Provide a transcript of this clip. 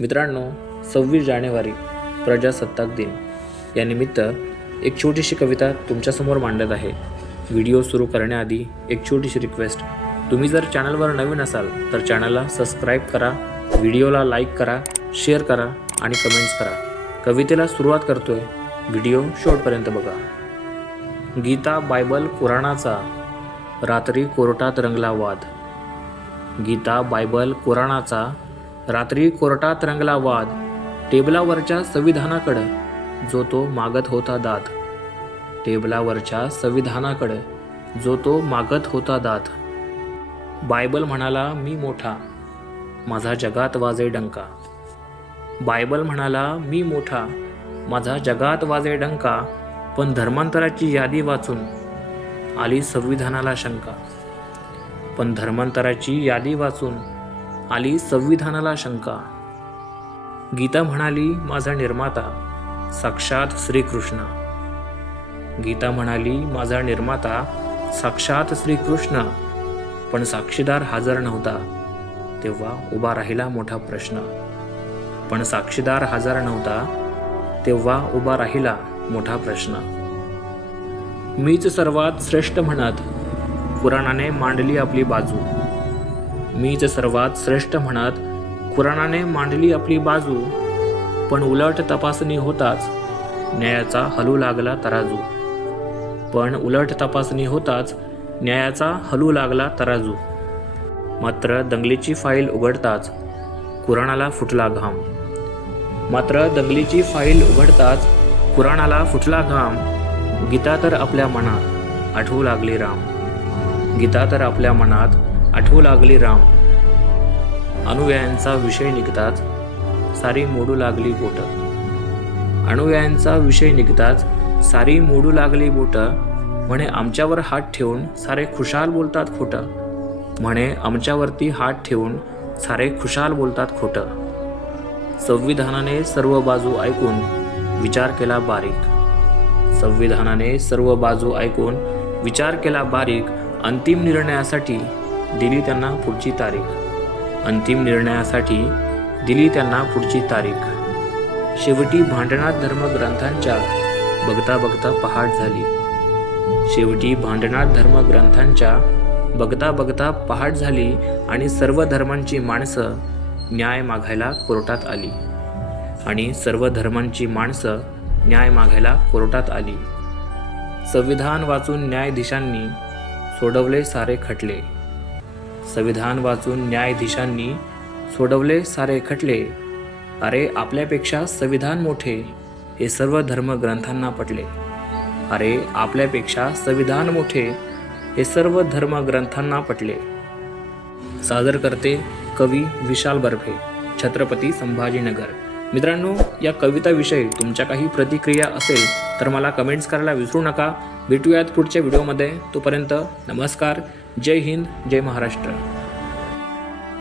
मित्रांनो सव्वीस जानेवारी प्रजासत्ताक दिन. यानिमित्त एक छोटीशी कविता तुमच्यासमोर मांडत आहे. व्हिडिओ सुरू करण्याआधी एक छोटीशी रिक्वेस्ट तुम्ही जर चॅनलवर नवीन असाल तर चॅनलला सबस्क्राईब करा व्हिडिओला लाईक करा शेअर करा आणि कमेंट्स करा. कवितेला सुरुवात करतोय व्हिडिओ शेवटपर्यंत बघा. गीता बायबल कुराणाचा रात्री कोर्टात रंगला वाद. गीता बायबल कुराणाचा रात्री कोर्टात रंगला वाद टेबलावरच्या संविधानाकडं जो तो मागत होता दात. टेबलावरच्या संविधानाकडं जो तो मागत होता दात. बायबल म्हणाला मी मोठा माझा जगात वाजे डंका. बायबल म्हणाला मी मोठा माझा जगात वाजे डंका पण धर्मांतराची यादी वाचून आली संविधानाला शंका. पण धर्मांतराची यादी वाचून आली संविधानाला शंका. गीता म्हणाली माझा निर्माता साक्षात श्रीकृष्ण. गीता म्हणाली माझा निर्माता साक्षात श्रीकृष्ण. पण साक्षीदार हजर नव्हता. तेव्हा उभा राहिला मोठा प्रश्न. पण साक्षीदार हजर नव्हता तेव्हा उभा राहिला मोठा प्रश्न. मीच सर्वात श्रेष्ठ म्हणत पुराणाने मांडली आपली बाजू. मीच सर्वात श्रेष्ठ म्हणत कुराणाने मांडली आपली बाजू पण उलट तपासणी होताच न्यायाचा हलू लागला तराजू. पण उलट तपासणी होताच न्यायाचा हलू लागला तराजू. मात्र दंगलीची फाईल उघडताच कुराणाला फुटला घाम. मात्र दंगलीची फाईल उघडताच कुराणाला फुटला घाम. गीता तर आपल्या मनात आठवू लागली राम. गीता तर आपल्या मनात आठवू लागली राम. अनुयायांचा विषय निघताच सारी मोडू लागली बोट. अनुयायांचा विषय निघताच सारी मोडू लागली बोट. म्हणे आमच्यावर हात ठेवून सारे खुशाल बोलतात खोटं. म्हणे आमच्यावरती हात ठेवून सारे खुशाल बोलतात खोटं. संविधानाने सर्व बाजू ऐकून विचार केला बारीक. संविधानाने सर्व बाजू ऐकून विचार केला बारीक. अंतिम निर्णयासाठी दिली त्यांना पुढची तारीख. अंतिम निर्णयासाठी दिली त्यांना पुढची तारीख. शेवटी भांडणात धर्मग्रंथांच्या बघता बघता पहाट झाली. शेवटी भांडणात धर्मग्रंथांच्या बघता बघता पहाट झाली आणि सर्व धर्मांची माणसं न्याय मागायला कोर्टात आली. आणि सर्व धर्मांची माणसं न्याय मागायला कोर्टात आली. संविधान वाचून न्यायाधीशांनी सोडवले सारे खटले. संविधान वाचून न्यायाधीशांनी सोडवले सारे खटले. अरे आपल्यापेक्षा संविधान मोठे हे सर्व धर्मग्रंथांना पटले. अरे आपल्यापेक्षा संविधान मोठे हे सर्व धर्मग्रंथांना पटले. सादर करते कवी विशाल बर्फे छत्रपती संभाजीनगर. मित्रांनो या कविताविषयी तुमच्या काही प्रतिक्रिया असेल तर मला कमेंट्स करायला विसरू नका. भेटूयात पुढच्या व्हिडिओमध्ये तोपर्यंत नमस्कार. जय हिंद जय महाराष्ट्र.